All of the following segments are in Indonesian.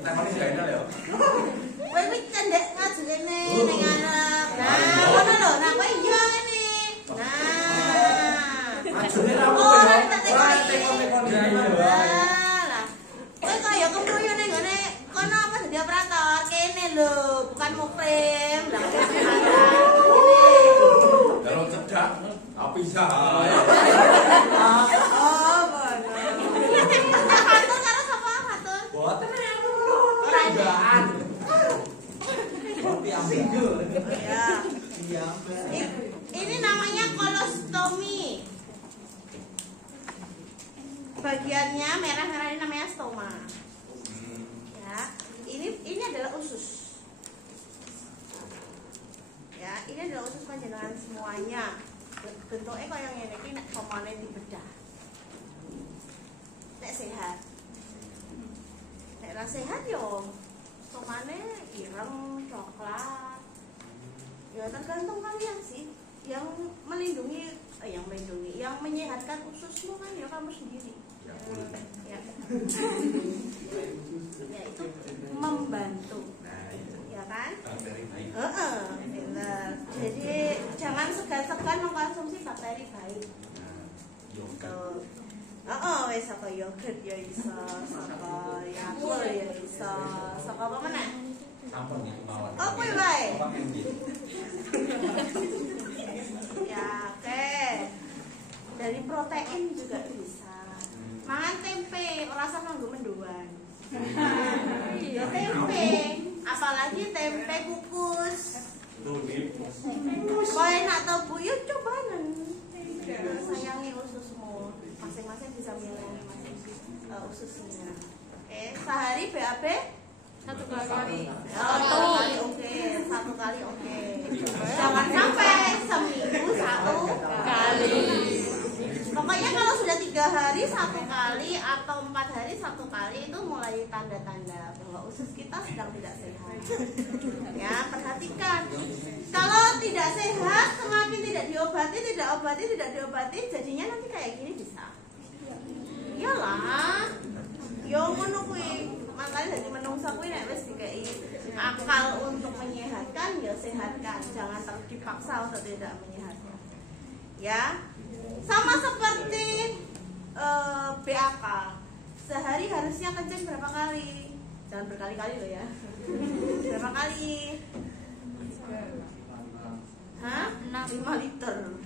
Takoni jainal ya. Kowe wis cendek ngaji kene ning arep. Nah, ngono lho. Nah, kowe iya ngene. Nah. Ajune ra apa ya? Ora tekon-tekon jainal. Lah. Kowe kaya kemroyo ning ngene kono apa dadi operator kene lho, bukan mukrim. Lah. Kalau cedak api sah. Oh, ngono. Hatur karo sapa hatur? Boten Ora enggak. Kopi single. ya. Iya. Ini namanya kolostomi. Bagiannya merah-merah ini namanya stoma. Ya, ini adalah usus. Ya, ini adalah usus panjenengan semuanya. Bentuknya kayak ngene iki nek pamane dibedah. Nek sehat. Nek ra sehat yo stomane ireng, coklat. Ya tergantung kalian sih. Yang menyehatkan ususmu kan ya kamu sendiri. Ya. Ya itu membantu. Ya kan? Benar. Jadi jangan segan-segan mengkonsumsi bakteri baik. Yogurt. Wis saka yogurt ya iso, saka Yakult ya iso, saka apa meneh? Sampun iki mawon. Oh, kuwi wae. Ya, oke. Dari protein juga bisa. Mangan tempe, ora usah nganggo mendoan. Ya tempe, apalagi tempe kukus. Kowe nak tobu yo cobanen. Sayangi ususmu. Masing-masing bisa milih ususnya. Oke, sehari BAB 1 kali. Satu kali oke. Jangan sampai seminggu 1 kali. Pokoknya kalau sudah 3 hari 1 kali atau 4 hari 1 kali itu mulai tanda-tanda bahwa usus kita sedang tidak sehat. Ya, perhatikan. Kalau tidak sehat, semakin tidak diobati, jadinya nanti kayak gini bisa. Iyalah. Yo ngono kuwi. Makanya dari menungso kuwi nek wis dikai akal untuk menyehatkan, ya sehatkan. Jangan terlalu dipaksa untuk tidak menyehatkan. Ya. Sama seperti BAK. Sehari harusnya kencing berapa kali? Jangan berkali-kali loh ya. Berapa kali? Hah? 5 liter.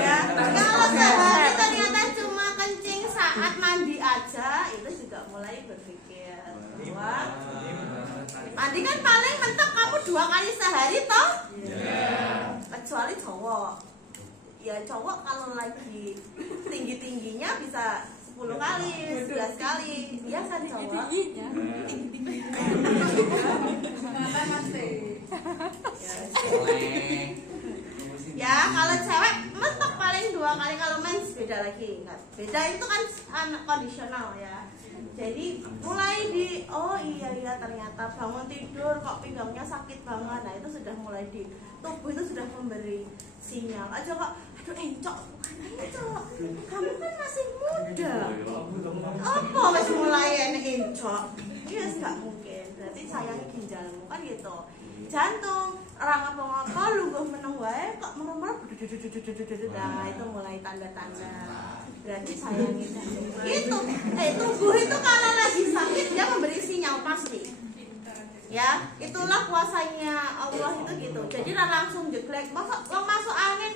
Ya, kalau sehari ternyata cuma kencing saat mandi aja, itu juga mulai berpikir bahwa mandi kan paling mentok kamu 2 kali sehari toh? Kecuali cowok. Ya cowok kalau lagi tinggi-tingginya bisa 10 kali, 11 kali. Iya kan cowok? Ya kalau cewek mentok paling 2 kali, kalau mens beda lagi. Beda itu kan kondisional ya. Jadi mulai oh iya ternyata bangun tidur kok pinggangnya sakit banget. Nah itu sudah mulai di tubuh itu sudah memberi sinyal. Aja kok aduh encok, bukan encok. Kamu kan masih muda. Apa masih mulai encok? Iya nggak mungkin. Berarti sayang ginjalmu kan gitu. Jantung orang apa-apa lungguh meneng wae kok merem-merem. Nah itu mulai tanda-tanda. Berarti sayangi jantung. Gitu. Tubuh itu kalau lagi sakit dia memberi sinyal pasti. Ya, itulah kuasanya Allah itu gitu. Jadi langsung jeglek. Wong masuk angin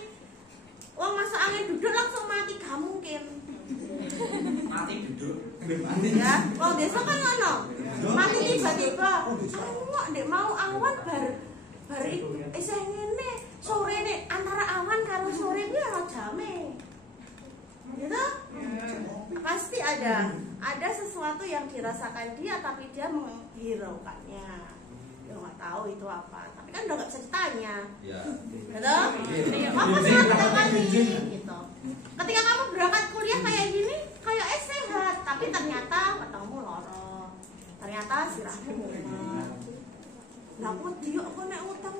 duduk langsung mati, gak mungkin. Mati duduk. Ya, wong desa kan ngono. Mati tiba-tiba. Kok ndek mau awan bar isih ngene, sorene antara awan karo sore kuwi ana jame. Gitu? Pasti ada sesuatu yang dirasakan dia tapi dia menghiraukannya. Ya nggak tahu itu apa, tapi kan udah nggak bisa ditanya. Ya. Gitu? Apa sih kali gitu? Ketika kamu berangkat kuliah kayak gini, kayak sehat, tapi ternyata ketemu loro. Ternyata sirahmu mumet. Lah aku dia kok nek utang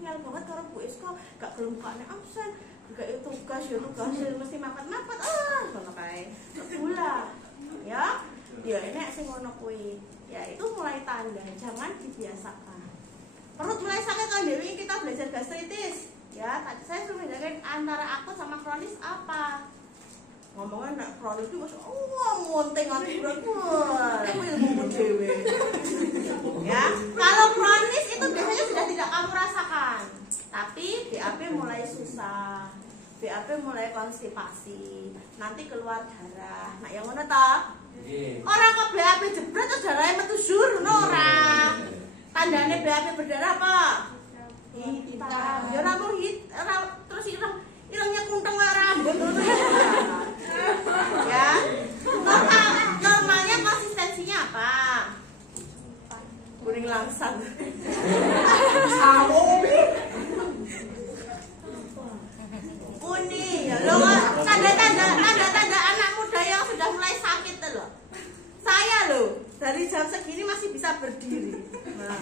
nyal banget karo Bu Iska, gak gelem kok nek absen. Juga itu tugas mesti mapat-mapat ngono kae. Gula. Ya ini sing ngono kuwi. Ya itu mulai tanda, jangan dibiasakan. Perut mulai sakit kan Dewi, kita belajar gastritis. Ya, tadi saya suruh bedakan antara akut sama kronis apa. Ngomongnya nak kronis itu ngonting nanti berat. Aku ilmu dewe. Ya, kalau kronis itu biasanya sudah tidak kamu rasakan. Tapi BAB mulai susah. BAB mulai konstipasi. Nanti keluar darah. Nah, yang mana tak? Orang kok BAB jebret terus darahnya metu sur, ora. Tandane BAB berdarah apa? Hitam. Ya ora mung terus irungnya kunteng wae rambut ngono ya. Normalnya konsistensinya apa? Kuning langsat. Kuning ya lo tanda-tanda anak muda yang sudah mulai sakit tuh loh. Saya loh dari jam segini masih bisa berdiri. Ya.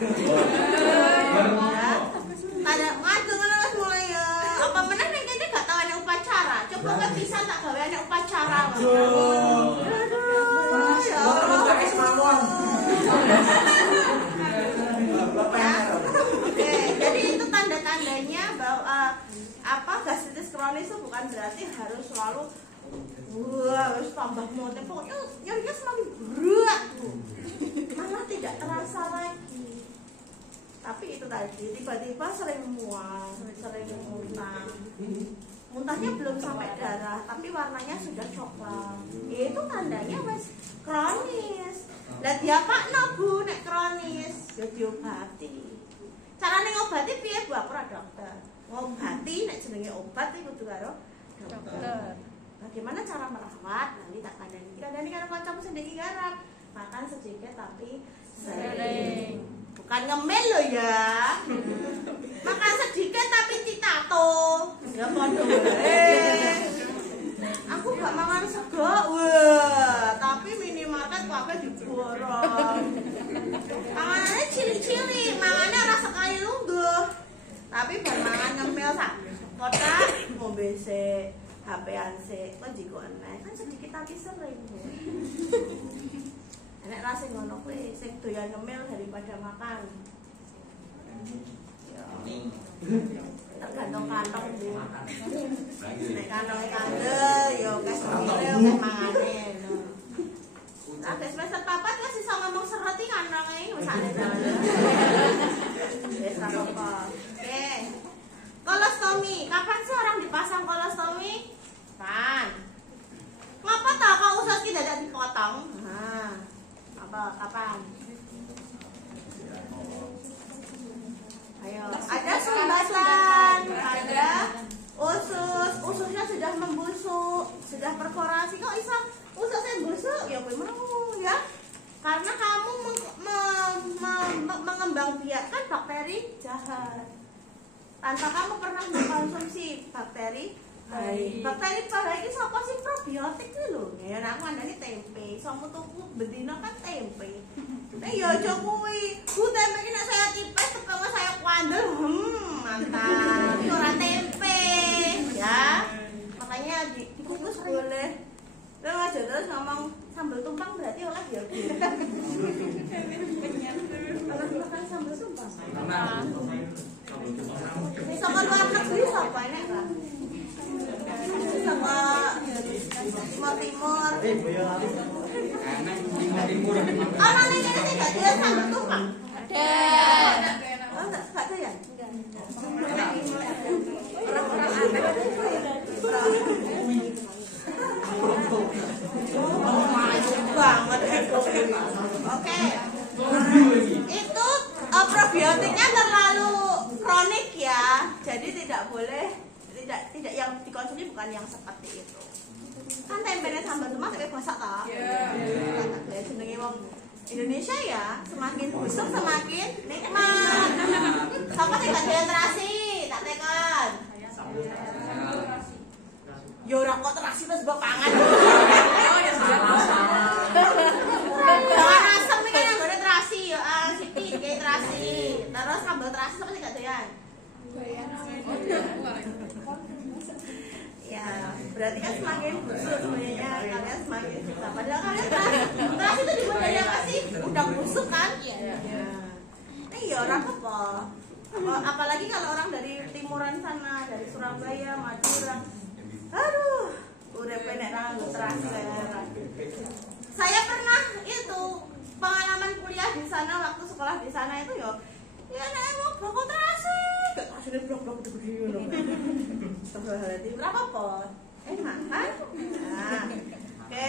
Tanda ngadeng mulai apa meneh ning kene gak tau ana upacara. Coba kowe bisa tak gawe ana upacara. Aduh. Ya Allah. Oke, jadi itu tanda-tandanya bahwa gastritis kronis itu bukan berarti harus selalu harus tambah motif, pokoknya nyarinya semakin berat malah tidak terasa lagi. Tapi itu tadi tiba-tiba sering mual, sering muntahnya belum sampai darah tapi warnanya sudah coklat, itu tandanya mas kronis. Lah dia pak Bu nek kronis ya diobati. Carane ngobati piye Bu? Aku ora dokter. Ngobati nek jenenge obat iku kudu karo dokter. Bagaimana cara merawat? Nanti tak kandani. Kandani karo kancamu sendiri garap. Makan sedikit tapi sering. Bukan ngemil lo ya. Makan sedikit tapi citato. Ya podo aku gak mangan sego. Wah, tapi minimarket kabeh diborong. Manganane cili-cili, mangane ora sekali lungguh. Tapi bar mangan ngemil sak kotak ngombe sik. HP-an sik, kok jiko enek, kan sedikit tapi sering. Enek ra sing ngono kuwi, sing doyan ngemil daripada makan. Ya. Tergantung kantong Bu. Nek kantonge kandel ya wis ngemil wis mangane. Nah, semester 4 wis iso ngomong sereti kantongnya wis ane dalan. Wis apa-apa. Oke. Kolostomi, kapan sih orang dipasang kolostomi? Kan. Ngapa tak kok usus ki dadak dipotong? Nah. Apa kapan? Ayo, ada sumbasan, ada ususnya sudah membusuk, sudah perforasi. Kok iso ususnya busuk? Ya kowe mau ya. Karena kamu mengembangbiakkan bakteri jahat. Tanpa kamu pernah mengkonsumsi bakteri baik. Bakteri baik itu apa sih? Probiotik itu loh. Ya aku ngandani tempe. Sama tuku bedino kan tempe. Nah ya aja kuwi. Bu tempe iki nek saya tipes teko saya kuandel. Mantap. Iki ora tempe. Ya. Makanya dikukus boleh. Terus aja terus ngomong sambal tumpang berarti oleh ya. Kalau makan sambal tumpang. Sama luar negeri siapa enak kan? Sama Timur. Orang ini tidak dia sambal tumpang. Ada. Oh enggak ada ya? Orang-orang aneh. Banget. Oke. Itu probiotiknya terlalu kronik ya, jadi tidak boleh, tidak yang dikonsumsi bukan yang seperti itu. Kan tempenya sambal tumpang tapi masak tak? Ya jenenge wong Indonesia ya, semakin busuk semakin nikmat. Siapa sih gak doyan terasi? Tak tekan. Ya ora kok terasi terus mbok pangan. Jangan asem iki kan nggone terasi ya, sithik kayak terasi. Terus sambal terasi siapa sih gak doyan? Ya, berarti kan semakin busuk sebenarnya kalian semakin Nah, padahal kalian keras itu di budaya pasti udah busuk kan? Iya. Iya orang apa? Apalagi kalau orang dari timuran sana, dari Surabaya, Madura. Aduh, udah pendek rambut terasa. Saya pernah itu pengalaman kuliah di sana, waktu sekolah di sana itu ya nek mau blok terasa. Gak asline blok-blok begini loh. Astagfirullahaladzim. Berapa pot? Enak kan? Nah, oke.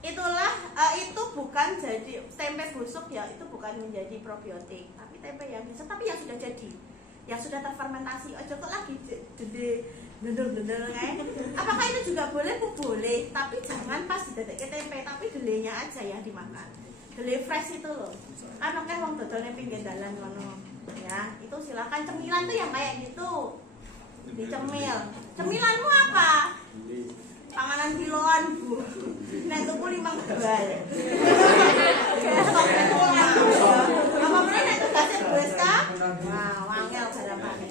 Itulah itu bukan jadi tempe busuk ya, itu bukan menjadi probiotik, tapi tempe yang biasa, tapi yang sudah jadi, yang sudah terfermentasi. Ojo kok lagi gede bener-bener kayak. Apakah itu juga boleh? Boleh, tapi jangan pas didetekke tempe, tapi gelenya aja yang dimakan. Gele fresh itu loh. Kan oke wong dodolne pinggir dalan ngono. Ya, itu silakan. Cemilan tuh yang kayak gitu. Dicemil. Cemilanmu apa? Panganan kiloan, Bu. Nek tuku 5 gebal. Apa meneh nek tugasnya wis ka? Wah, wangel garapane.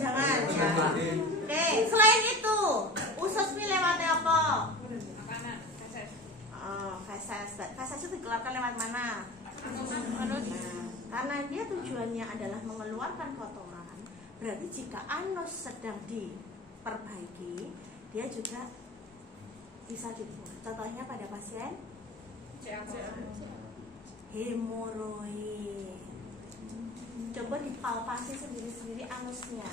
Jangan ya. Oke, selain itu, usus pi lewat apa? Makanan, feses. Oh, feses. Feses itu dikeluarkan lewat mana? Nah, karena dia tujuannya adalah mengeluarkan kotoran. Berarti jika anus sedang diperbaiki, dia juga bisa dibuang. Contohnya pada pasien hemoroid. Coba dipalpasi sendiri-sendiri anusnya.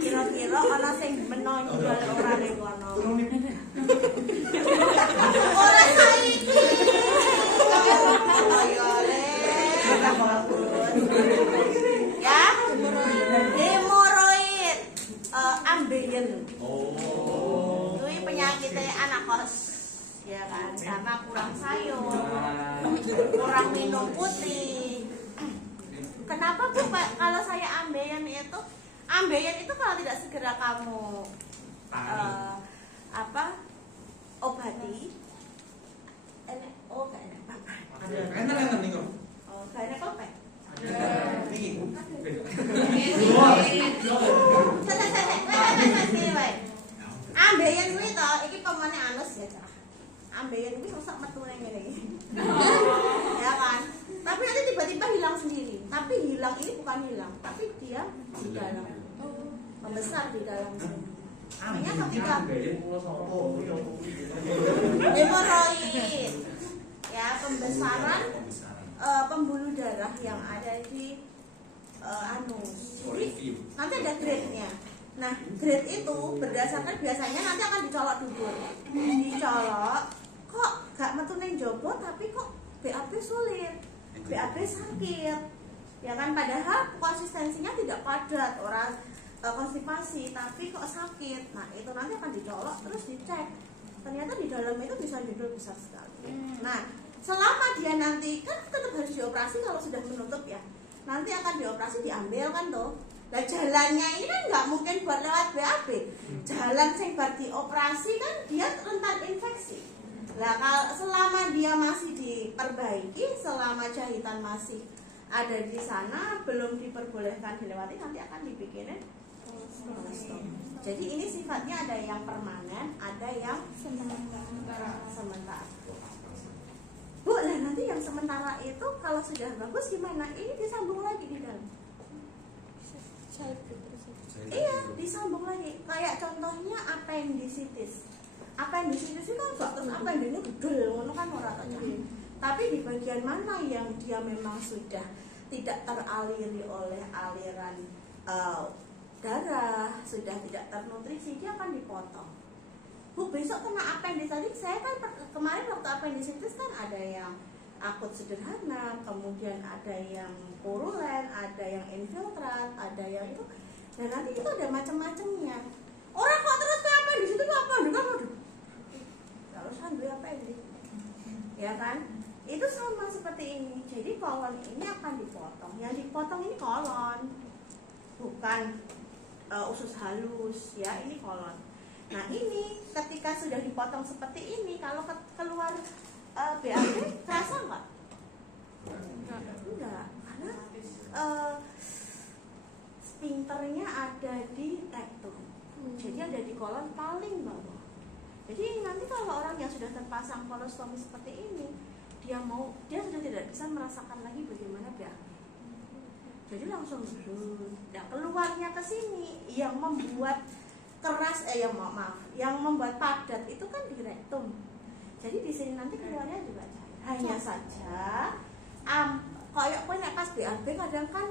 Kira-kira ana sing menonjol ora ning kono. Ora saiki. Ayo le. Ya, hemoroid, ambeien. Itu penyakitnya anak kos, ya kan? Karena kurang sayur, kurang minum putih. Kenapa Bu? Kalau saya ambeien itu kalau tidak segera kamu obati, gak enak apa? Enak nih kok. Oh, gak enak apa? Ambeien kuwi to, iki pemane anus ya, Cak. Ambeien kuwi rusak metune ngene iki. Ya kan? Tapi nanti tiba-tiba hilang sendiri. Tapi hilang ini bukan hilang, tapi dia di dalam. Membesar di dalam sini. Artinya ketika hemoroid, ya, pembesaran pembuluh darah yang ada di anus. Jadi nanti ada grade-nya. Nah, grade itu berdasarkan biasanya nanti akan dicolok dubur. Dicolok, kok gak metu ning jowo tapi kok BAB sulit. BAB sakit. Ya kan, padahal konsistensinya tidak padat, orang konstipasi tapi kok sakit. Nah, itu nanti akan dicolok terus dicek. Ternyata di dalam itu bisa judul besar sekali. Nah, selama dia nanti kan tetap harus dioperasi kalau sudah menutup ya. Nanti akan dioperasi, diambil kan tuh. Nah, jalannya ini kan nggak mungkin buat lewat BAB. Jalan sing bar dioperasi kan dia rentan infeksi. Nah, kalau selama dia masih diperbaiki, selama jahitan masih ada di sana, belum diperbolehkan dilewati, nanti akan dibikinin stop. Jadi ini sifatnya ada yang permanen, ada yang sementara. Bu, lah nanti yang sementara itu kalau sudah bagus gimana? Ini disambung lagi di dalam. Iya, disambung lagi. Kayak contohnya appendicitis. Appendicitis itu kan gak terus appendiknya gedul, ngono kan ora tanya. Tapi di bagian mana yang dia memang sudah tidak teraliri oleh aliran darah, sudah tidak ternutrisi, dia akan dipotong. Bu, besok kena appendicitis. Saya kan kemarin waktu appendicitis kan ada yang akut sederhana, kemudian ada yang purulen, ada yang infiltrat, ada yang itu. Dan nanti itu ada macam-macamnya. Orang kok terus ke appendicitis itu apa? Aduh. Kalau sambil appendicitis, ya kan? Itu sama seperti ini. Jadi kolon ini akan dipotong. Yang dipotong ini kolon, bukan usus halus, ya. Ini kolon. Nah, ini ketika sudah dipotong seperti ini, kalau keluar BAB terasa nggak? Enggak, karena sphincternya ada di rektum. Jadi ada di kolon paling bawah. Jadi Tapi kalau orang yang sudah terpasang kolostomi seperti ini, dia sudah tidak bisa merasakan lagi bagaimana BAB. Jadi langsung nah, keluarnya ke sini yang membuat keras yang membuat padat itu kan di rektum. Jadi di sini nanti keluarnya juga cair. Hanya saja kayak kowe nek pas BAB kadang kan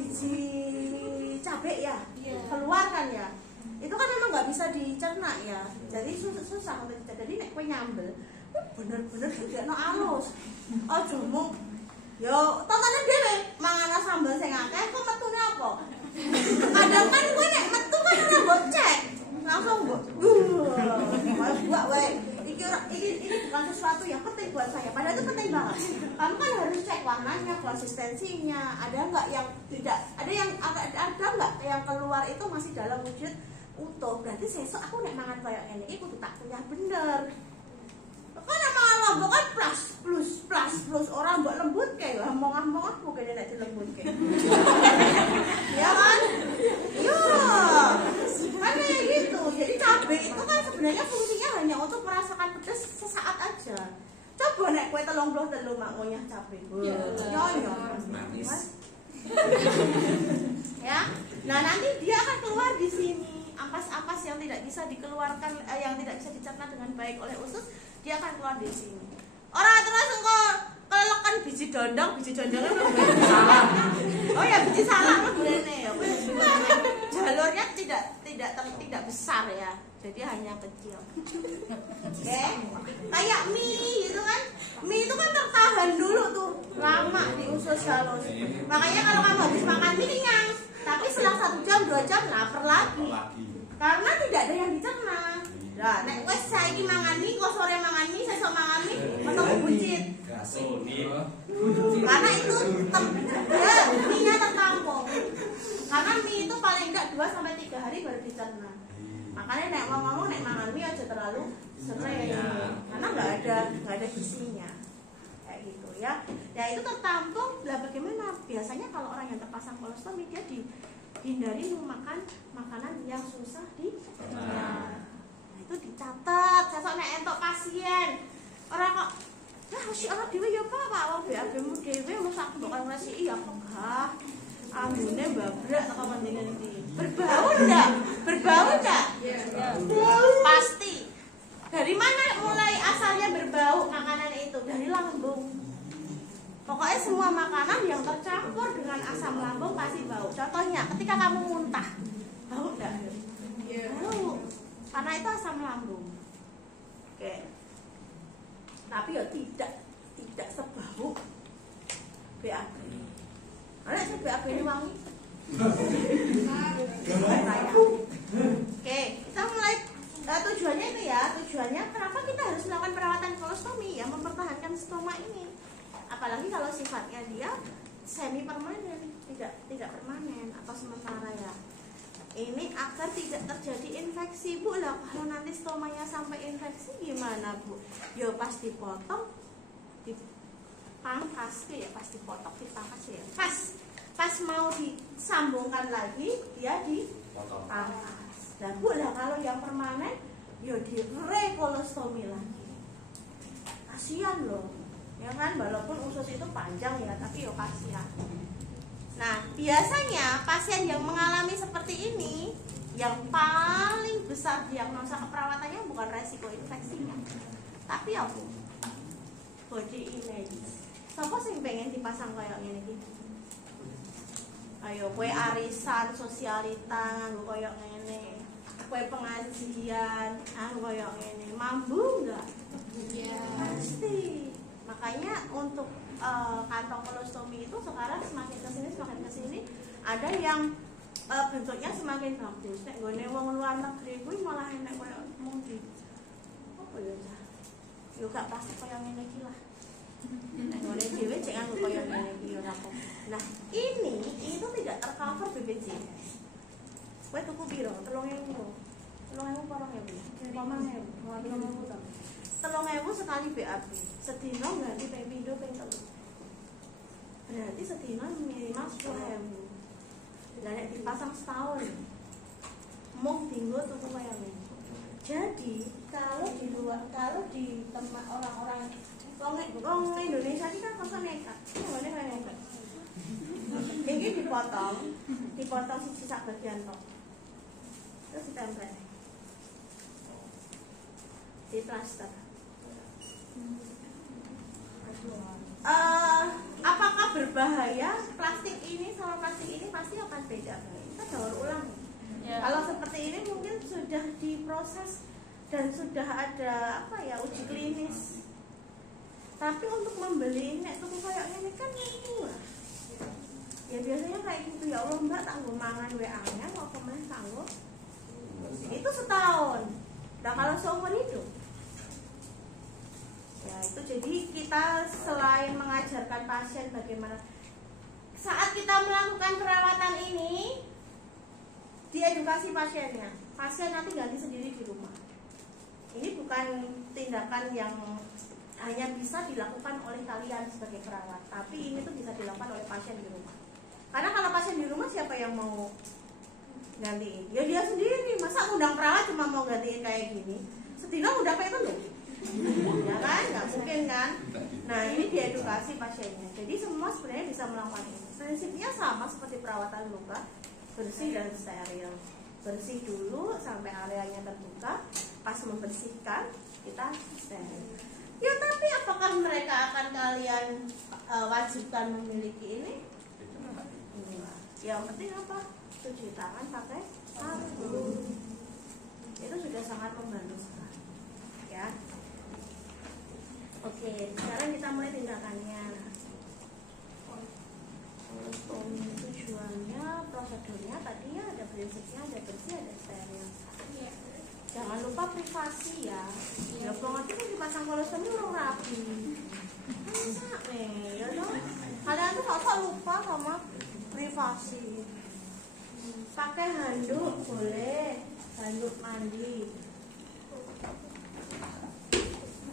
biji cabai ya keluar kan ya. Itu kan memang nggak bisa dicerna ya. Jadi susah untuk dicerna. Jadi nek kowe nyambel bener-bener dadekno alus. Aja mung yo tontonan dhewe mangan sambal sing akeh kok metune apa? Kadang kan kowe nek metu kan ora mbok cek. Langsung mbok buat wae. Ini bukan sesuatu yang penting buat saya. Padahal itu penting banget. Kamu kan harus cek warnanya, konsistensinya. Ada nggak yang tidak? Ada nggak yang keluar itu masih dalam wujud utuh? Berarti sesuk aku nek mangan kayak ini, kudu tak kunyah bener. Kan mangan lombok kan plus orang mbok lembut kayak ngomong aku kene nek dilembutke. Ya kan? Yo. Kan kayak gitu. Jadi cabai itu kan sebenarnya fungsinya hanya untuk merasakan pedas sesaat aja. Coba nek kowe 33 mak ngunyah cabai. Yo. Manis. Ya. Nah, nanti dia akan keluar di sini. Ampas-ampas yang tidak bisa dikeluarkan yang tidak bisa dicerna dengan baik oleh usus, dia akan keluar di sini. Orang terus engko kelekan biji dondong salah. Oh ya, biji salah kan burene ya. Jalurnya tidak besar ya. Jadi hanya kecil. Oke. Kayak mie gitu kan. Mie itu kan tertahan dulu tuh lama di usus halus. Makanya kalau kamu habis makan mie kenyang, tapi setelah 1 jam 2 jam lapar lagi. Karena tidak ada yang dicerna. Nah, nek wes saiki mangan mie, kok sore mangan mie, sesuk mangan mie, metu buncit. Karena itu mie-nya tertampung. Karena mie itu paling enggak 2 sampai 3 hari baru dicerna. Makanya nek ngomong nek mangan mie aja terlalu sering. Karena enggak ada gizinya. Kayak gitu ya. Ya itu tertampung. Lah bagaimana? Biasanya kalau orang yang terpasang kolostomi dia dihindari makan makanan yang susah dicerna. Itu dicatat, sesuk nek entuk pasien. Ora kok masih ana dhewe ya Pak, wong BAB-mu dhewe mung sak mbok ngresiki ya pegah. Ambune babrak teko panjenengan iki. Berbau enggak? Pasti. Dari mana mulai asalnya berbau makanan itu? Dari lambung. Pokoknya semua makanan yang tercampur dengan asam lambung pasti bau. Contohnya ketika kamu muntah, bau enggak? Bau. Karena itu asam lambung. Oke. Tapi ya tidak sebau BAB. Ana sing BAB ini wangi. Oke, kita mulai tujuannya itu ya. Tujuannya kenapa kita harus melakukan perawatan kolostomi ya, mempertahankan stoma ini. Apalagi kalau sifatnya dia semi permanen, tidak permanen atau sementara ya. Ini agar tidak terjadi infeksi, Bu. Lah kalau nanti stomanya sampai infeksi gimana, Bu? Ya pasti potong, dipangkas ya, pasti potong dipangkas ya. Pas mau disambungkan lagi dia dipangkas. Lah Bu, lah kalau yang permanen ya di rekolostomi lagi. Kasihan loh. Ya kan, walaupun usus itu panjang ya, tapi ya kasihan. Nah, biasanya pasien yang mengalami seperti ini, yang paling besar diagnosa keperawatannya bukan resiko infeksinya, tapi apa? Body image. Siapa sih pengen dipasang kayak gini gitu? Ayo, kue arisan, sosialita, nganggo kayak gini. Kue pengajian, nganggo kayak gini. Mampu nggak? Iya. Pasti. Makanya untuk kantong kolostomi itu sekarang semakin kesini ada yang bentuknya semakin bagus. Nek gone wong luar negeri kuwi malah enek koyo mung di apa ya? Yo gak plastik koyo ngene iki lah. Nek gone dhewe cek nganggo koyo ngene iki ora apa. Nah, ini itu tidak tercover BPJS. Kowe tuku piro? 3.000. 3.000 porong ya, Bu. 5.000. 3.000 sekali BAB. Sedina ganti ping pindho ping 3. Berarti sedina minimal 10.000. Lah nek dipasang setahun mung dinggo tuku kaya ngene. Jadi kalau di luar, kalau di tempat orang-orang wong Indonesia ini kan masa nekat, ini kan nekat. Ini dipotong sisa bagian top, terus ditempel di plaster. Apakah berbahaya? Plastik ini sama plastik ini pasti akan beda. Kita daur ulang. Ya. Kalau seperti ini mungkin sudah diproses dan sudah ada uji klinis. Tapi untuk membeli nek tuku kayak ini kan murah. Ya biasanya kayak gitu, ya Allah mbak tanggo mangan wae angel apa meneh tanggo. Itu setahun. Nah kalau seumur hidup. Ya itu jadi kita selain mengajarkan pasien bagaimana saat kita melakukan perawatan ini, diedukasi pasiennya. Pasien nanti ganti sendiri di rumah. Ini bukan tindakan yang hanya bisa dilakukan oleh kalian sebagai perawat, tapi ini tuh bisa dilakukan oleh pasien di rumah. Karena kalau pasien di rumah siapa yang mau gantiin? Ya dia sendiri. Masa undang perawat cuma mau gantiin kayak gini? Setidaknya udah kayak itu loh. Ya kan? Nggak mungkin kan? Nah ini diedukasi pasiennya. Jadi semua sebenarnya bisa melakukan ini. Prinsipnya sama seperti perawatan luka, bersih dan steril. Bersih dulu sampai areanya terbuka. Pas membersihkan kita steril. Ya tapi apakah mereka akan kalian wajibkan memiliki ini? Enggak. Yang penting apa? Cuci tangan pakai sabun. Itu sudah sangat membantu sekali. Ya. Oke, sekarang kita mulai tindakannya. Kolostomi tujuannya, prosedurnya tadi ya ada prinsipnya, ada bersih, ada steril. Jangan lupa privasi ya. Ya banget itu dipasang kolostomi orang rapi. Masa nih, ya dong. Kalian tuh sok lupa sama privasi. Pakai handuk boleh, handuk mandi.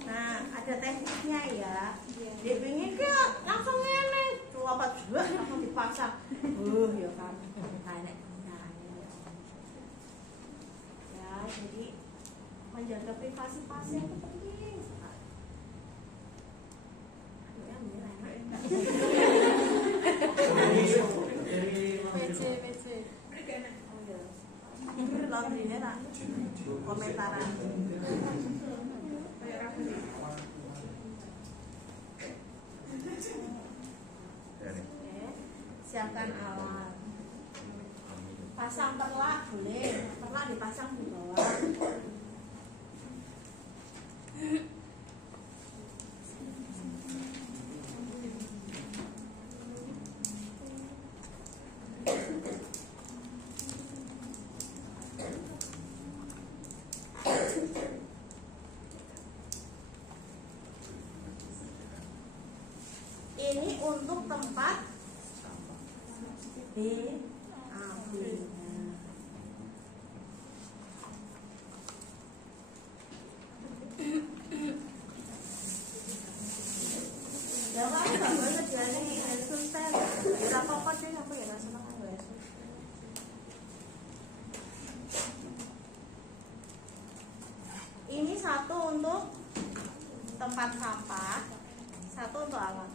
Nah, ada tekniknya ya. Dia pengen kayak langsung ngene, apa juga langsung dipasang. Ya kan. Ya, jadi menjaga privasi pasien itu penting sekali. Aduh ya, bener enak. PC. Laundry-nya tak komentaran. Siapkan alat. Pasang perlak boleh, perlak dipasang di bawah. Ini untuk tempat B, A, B. Jawa nggak boleh jadi Yesus teh. Berapa kode aku ya nggak senang aku Yesus. Ini satu untuk tempat sampah, satu untuk alat.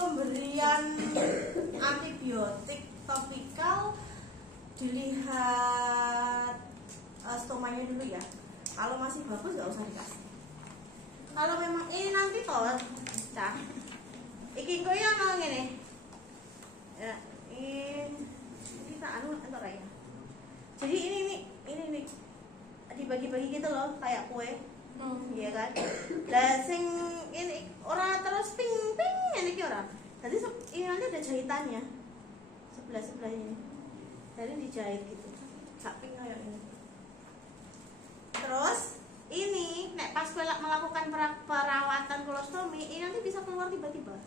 Pemberian antibiotik topikal dilihat stomanya dulu ya. Kalau masih bagus nggak usah dikasih. Kalau memang ini nanti toh, cah, iki kau yang mau ngene, ya, ini tak anu atau ya. Jadi ini dibagi-bagi gitu loh kayak kue. Iya kan? Lah sing ini ora terus ping ini ki ora. Jadi ini nanti ada jahitannya. Sebelah ini. Jadi dijahit gitu. Sak ping kayak ini. Terus ini nek pas kowe melakukan perawatan kolostomi, ini nanti bisa keluar tiba-tiba.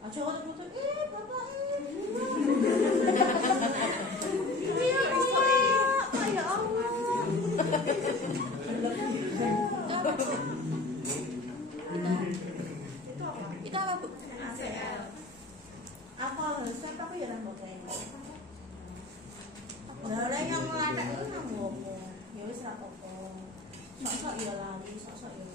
Aja waktu bapak ya Allah. Itu apa bu? ACL. Lah lek yang meladak iki nang ngopo? Ya wis ra apa-apa. Sok-sok ya lali, sok-sok ya.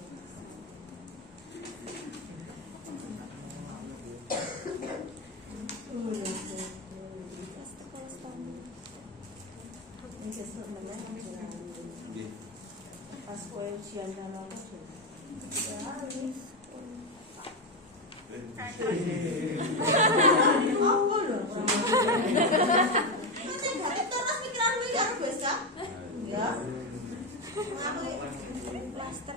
Pas kowe ujian dalam apa sih? Ya, apa lho? Nanti gak terus pikiranmu iki karo biasa. Ya. Aku plaster.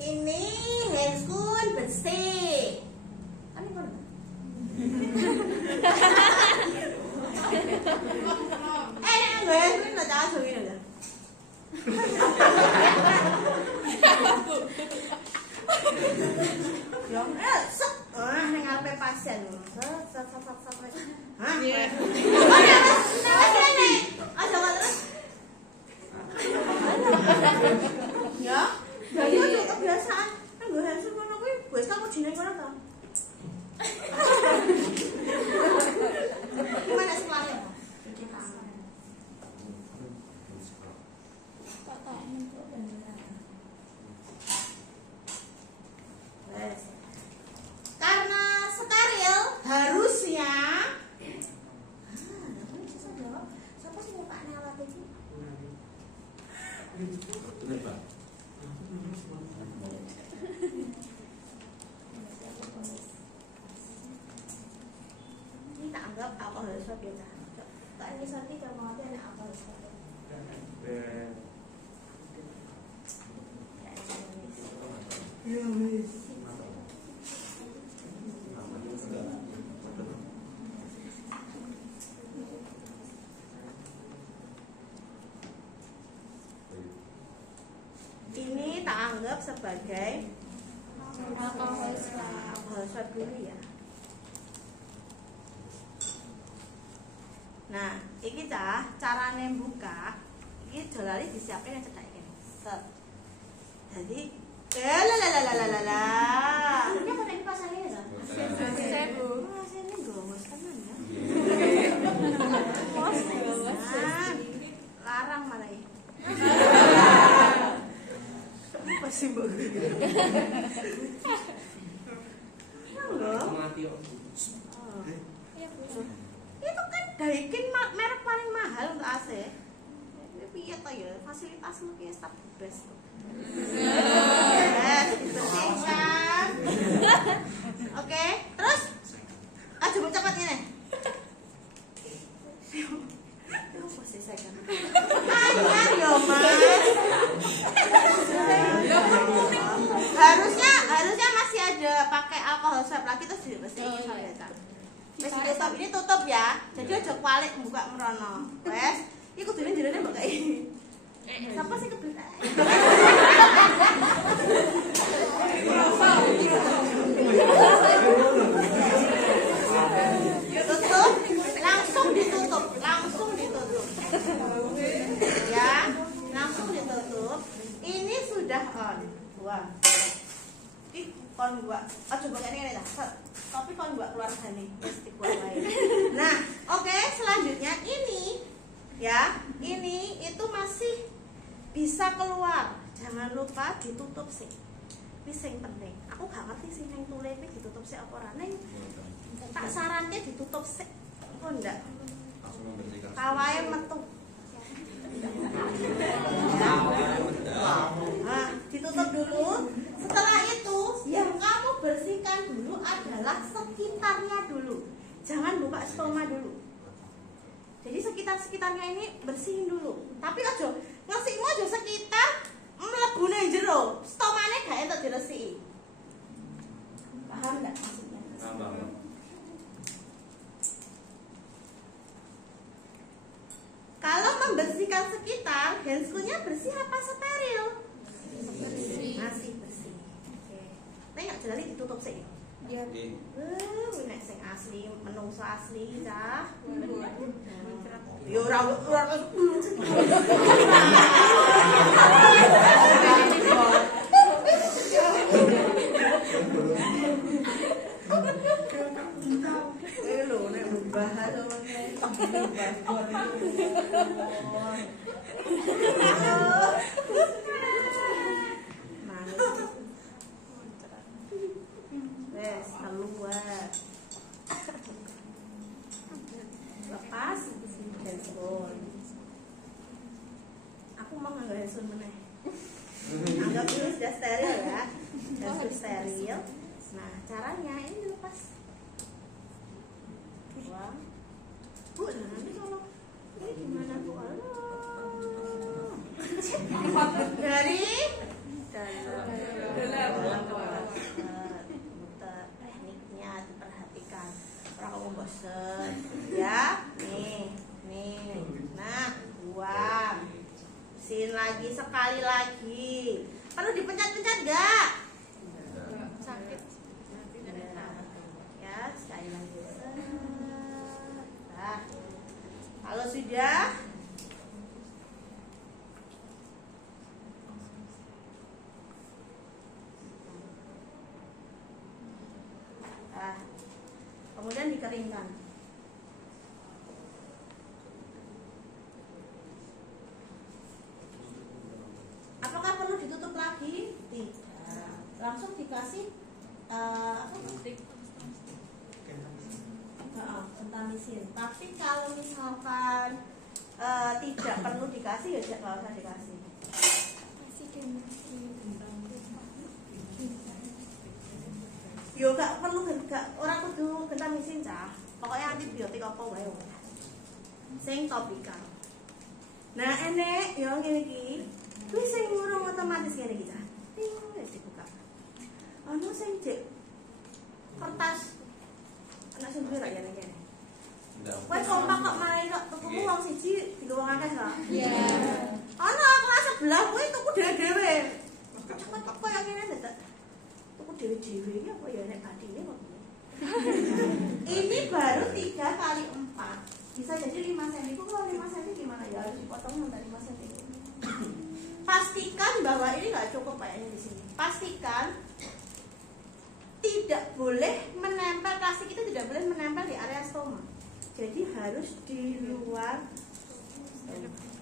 Ini handskun bersih. Kan ini kan? Gue ini udah tahu ini udah. Yang set, ning ngarepe pasien. Set. Hah? Iya. Ini. Aja terus. Ya. Jadi itu kebiasaan. Kan gue handphone ngono kuwi wis tak ujine ngono to. Gimana sekolahnya? Karena steril harusnya siapa sih mau Pak Nela itu? Ini tak anggap alkohol swab ya. Tak ini nanti kalau mau ada alkohol swab. Ini tak anggap sebagai alkohol swab dulu ya. Nah, iki carane buka, iki dolari disiapin yang cedhak iki. Set. Jadi, la. Ini apa nek pasane ya? 1000. Masih gowos tenan ya. Larang malah iki. Pasti mbok. Mati kok. Itu kan Daikin merek paling mahal untuk AC. Ini piye to ya? Fasilitasmu ki staf best. Dibersihkan. Oke, terus coba cepat ngene. Apa sih saya kan? Anyar yo, Mas. Harusnya masih ada pakai alkohol swab lagi terus dibersihin sama ya. Wes ditutup, ini tutup ya. Jadi aja kualik buka merono. Wes, iki kudune jerone mbok kei. Siapa sih kebelet? Tutup, langsung ditutup. Ya, langsung ditutup. Ini sudah on. Wah. Ih, kon gua. Coba ngene lah. Tapi kon gua keluarga nih, pasti gua lain. Nah, oke, selanjutnya ini ya, ini itu masih bisa keluar. Jangan lupa ditutup sih. Ini sing penting. Aku gak ngerti sih yang tulis ini ditutup sih apa ora. Ning tak saranke ditutup sih. Kok ndak? Kawae metu. Nah, ditutup dulu. Setelah itu yang kamu bersihkan dulu adalah sekitarnya dulu. Jangan buka stoma dulu. Jadi sekitarnya ini bersihin dulu. Tapi aja ngesikmu aja sekitar mlebune jero. Stomane gak entuk diresiki. Paham enggak maksudnya? Paham. Kalau membersihkan sekitar, handscoon-nya bersih apa steril? Masih bersih. Oke. Nek gak jelas ditutup sih. Iya. Nek sing asli, menungso asli cah. Yo ora Wes, keluar. Lepas handphone. Aku mau ngambil handphone meneh. Anggap dulu sudah steril ya. Sudah steril. Nah, caranya ini dilepas. Wah. Bu, nanti kalau ini gimana Bu? Dari dalam muter tekniknya diperhatikan. Orang kamu bosen ya. Nih. Nah, buang. Sin lagi sekali lagi. Perlu dipencet-pencet gak? Sakit. Ya, sekali lagi. Nah, kalau sudah kemudian dikeringkan. Apakah perlu ditutup lagi? Tidak. Langsung dikasih pentamisin. Tapi kalau misalkan tidak perlu dikasih ya nggak usah dikasih. Yo gak perlu orang kudu gentamisin cah. Pokoknya antibiotik apa wae. Sing topikal. Nah, enek yo ngene iki. Kuwi sing ngurung otomatis ngene iki cah. Wis dibuka. Ono sing cek kertas. Ana sing duwe ra ya nek kene. Kowe kompak kok marai kok tuku wong siji digo wong akeh kok. Iya. Ana kelas sebelah kuwi tuku dhewe-dhewe. Kok koyo ngene ta. Dewi-dewi ini apa ya nek badine kok. Ini baru 3 kali 4. Bisa jadi 5 cm. Itu kalau 5 cm gimana ya? Harus dipotong dari 5 cm. Pastikan bahwa ini nggak cukup kayaknya di sini. Pastikan tidak boleh menempel, plastik itu tidak boleh menempel di area stoma. Jadi harus di luar stoma.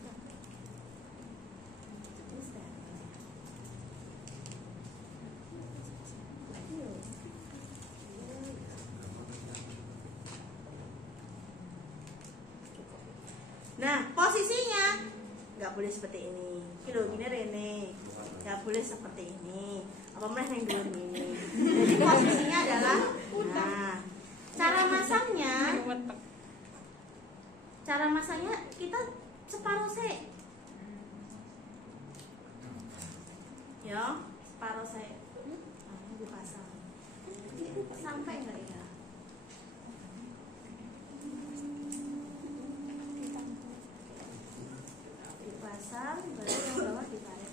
Nah, posisinya nggak boleh seperti ini. Kilo gini Rene, nggak boleh seperti ini. Apa mana yang dulu ini? Jadi posisinya adalah, nah, cara masaknya kita separuh sih, ya, separuh sih. Nah, dipasang. Sampai nggak ya? Dipasang, baru yang bawah ditarik.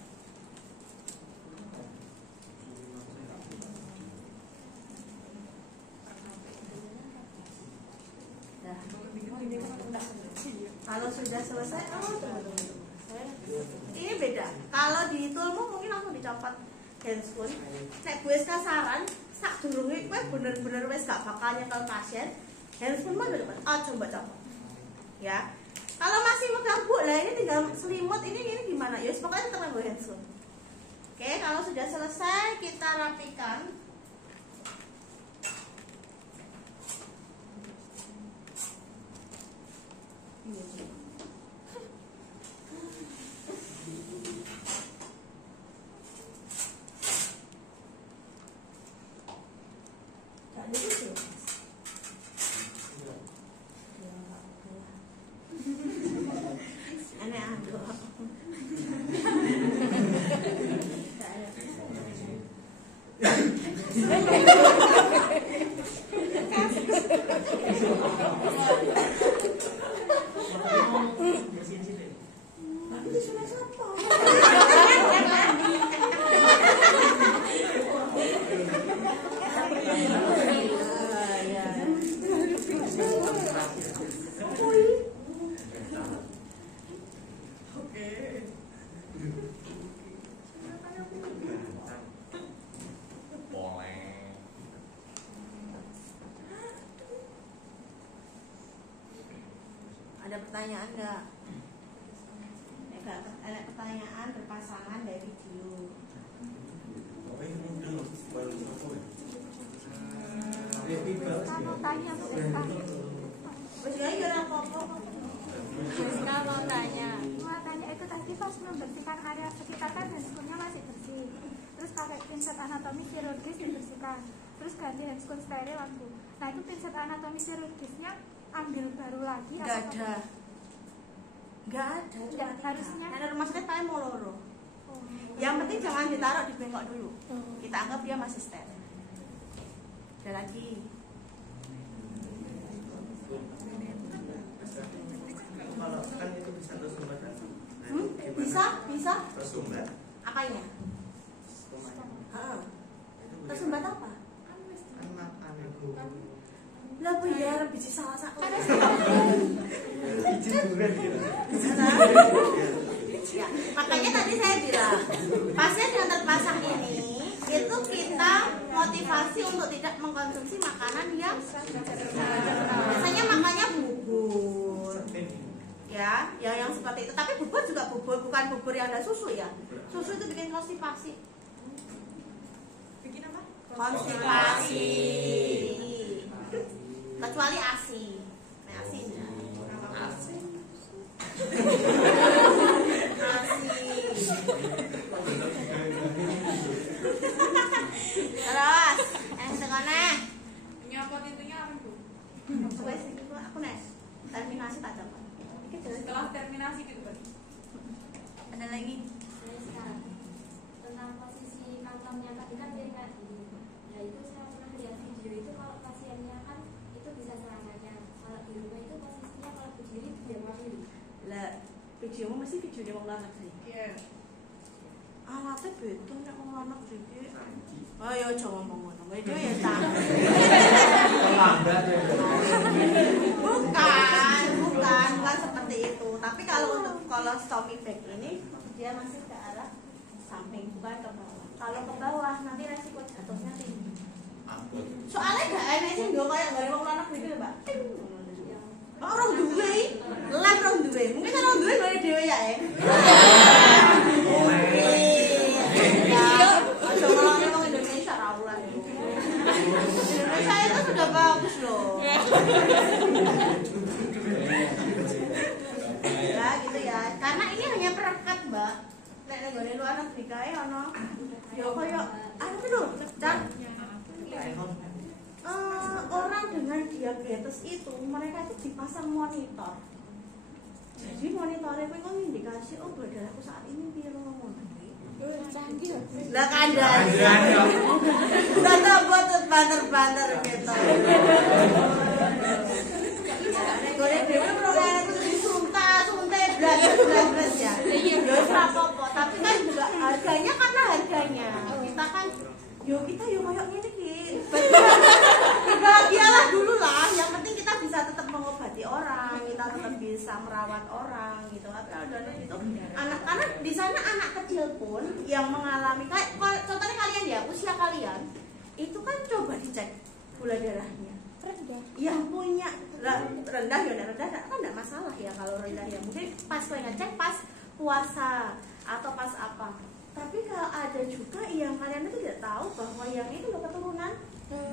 Nah, kalau sudah selesai, ini beda. Kalau di tulmu mungkin langsung dicopot handscoon. Nek gue kasaran, sak durunge kowe bener-bener wis gak bakal nyekel pasien, handscoon mah depan. Coba copot. Ya. Kalau masih megang Bu, lah ini tinggal selimut ini gimana? Ya, pokoknya tetap nganggo handscoon. Oke, kalau sudah selesai kita rapikan. Ada pertanyaan nggak? Ada pertanyaan berpasangan dari video. Kita mau tanya Bu Rizka. Rizka mau tanya. Mau tanya itu tadi pas membersihkan area sekitar kan handscoonnya masih bersih. Terus pakai pinset anatomi chirurgis dibersihkan. Terus ganti handscoon steril aku. Nah itu pinset anatomi chirurgisnya ambil baru lagi? Nggak ada. Harusnya. Nah, rumah sakit paling mau loro. Oh. Yang penting jangan ditaruh di bengkok dulu. Kita anggap dia masih steril. Ada lagi. Kalau kan itu bisa tersumbat kan? Bisa. Tersumbat. Apanya? Stomanya. Tersumbat apa? Kan makan itu. Lah bu ya biji salah satu. Biji durian gitu. Ya, makanya tadi saya bilang pasien yang terpasang ini itu kita motivasi untuk tidak mengkonsumsi makanan yang biasanya makannya bubur ya yang seperti itu, tapi bubur juga bubur, bukan bubur yang ada susu ya. Susu itu bikin konstipasi. Bikin apa? Konstipasi kecuali ASI. Nah, ASI terus yang setengahnya Nyopot intinya apa Bu? wes itu aku nes terminasi tak dapat. Setelah terminasi gitu Pak. Ada lagi tentang posisi kantongnya tadi kan dia kayak gini. Nah itu saya pernah lihat video itu kalau pasiennya kan itu bisa serangannya. Kalau di rumah itu posisinya kalau berdiri dia mati. lah videomu mesti video dia mau luar negeri. Iya. Alatnya betul nek mau luar negeri. Ayo coba ngomong itu ya tak. Terlambat ya. Bukan seperti itu. Tapi kalau stomy bag ini dia masih ke arah samping, bukan ke bawah. Kalau ke bawah nanti resiko jatuhnya tinggi. Soalnya gak enak sih gue kayak gak ada anak gitu ya Mbak. Orang duwe, lem orang duwe. Mungkin kan orang duwe dari dewe ya Orang Indonesia rawulan. Indonesia itu sudah bagus loh. Ya gitu ya. Karena ini hanya perekat Mbak. Nek negara luar negeri kae ono. Yo koyo anu lho, Cak. Orang dengan diabetes itu mereka itu dipasang monitor. Jadi monitornya kuwi kok indikasi gula darahku saat ini piro ngono. Canggih. Lah kandhane. Data buat banter-banter gitu. Nek gore dhewe program itu disunta-sunte blas-blas ya. Ya wis ora apa-apa, tapi kan juga harganya karena harganya. Kita kan yo kayak ngene iki. Bahagialah dulu lah, yang penting kita bisa tetap mengobati orang, kita tetap bisa merawat orang gitu. Tapi kalau itu anak-anak di sana anak kecil pun yang mengalami kayak contohnya kalian ya, usia kalian itu kan coba dicek gula darahnya Rendah. yang punya rendah ya rendah kan enggak masalah ya kalau rendah ya mungkin pas kalian ngecek pas puasa atau pas apa. Tapi kalau ada juga yang kalian itu tidak tahu bahwa yang itu loh keturunan,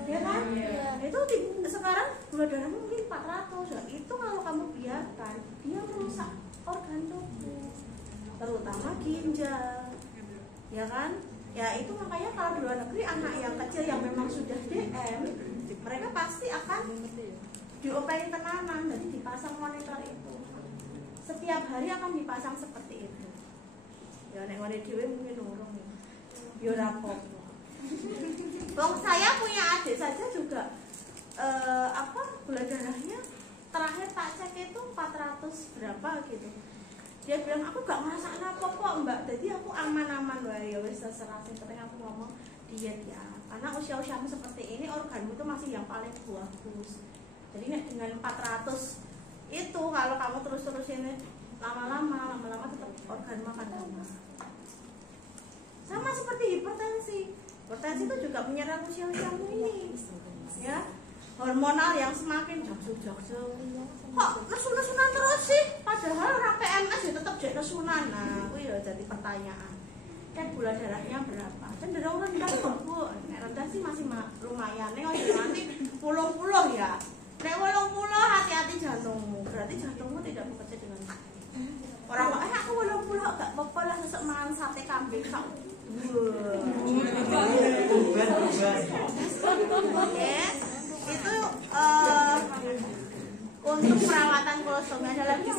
ya kan? Itu sekarang gula darahnya mungkin 400, ya. Itu kalau kamu biarkan, dia merusak organ tubuh, terutama ginjal, ya kan? Ya itu makanya kalau di luar negeri anak yang kecil yang memang sudah DM, mereka pasti akan dioperin tenanan, jadi dipasang monitor itu. Setiap hari akan dipasang seperti itu. Ya nek ngene dhewe mungkin urung. Ya ora apa-apa. Wong saya punya adik saja juga gula darahnya terakhir tak cek itu 400 berapa gitu. Dia bilang aku gak ngerasain apa-apa Mbak. Jadi aku aman-aman wae ya wis terserah sing penting aku ngomong diet ya. Karena usia-usiamu seperti ini organmu itu masih yang paling bagus. Jadi nek dengan 400 itu kalau kamu terus-terusin lama-lama tetap organ makan lemah. Sama seperti hipertensi. Hipertensi itu juga menyerang usia-usiamu ini. Ya. hormonal yang semakin jog-jog. Kok nesu-nesunan terus sih? Padahal orang PMS ya tetap jadi nesunan. Nah, itu ya jadi pertanyaan. Dan gula darahnya berapa? Cenderung rendah kok Bu. Nek rendah sih masih lumayan. Nek nanti 80 ya. Nek 80 hati-hati jantungmu. Berarti jantungmu tidak bekerja dengan baik. Orang kok aku 80 gak apa-apa lah sesuk mangan sate kambing sak. Oke. Itu untuk perawatan kolostrum ada lagi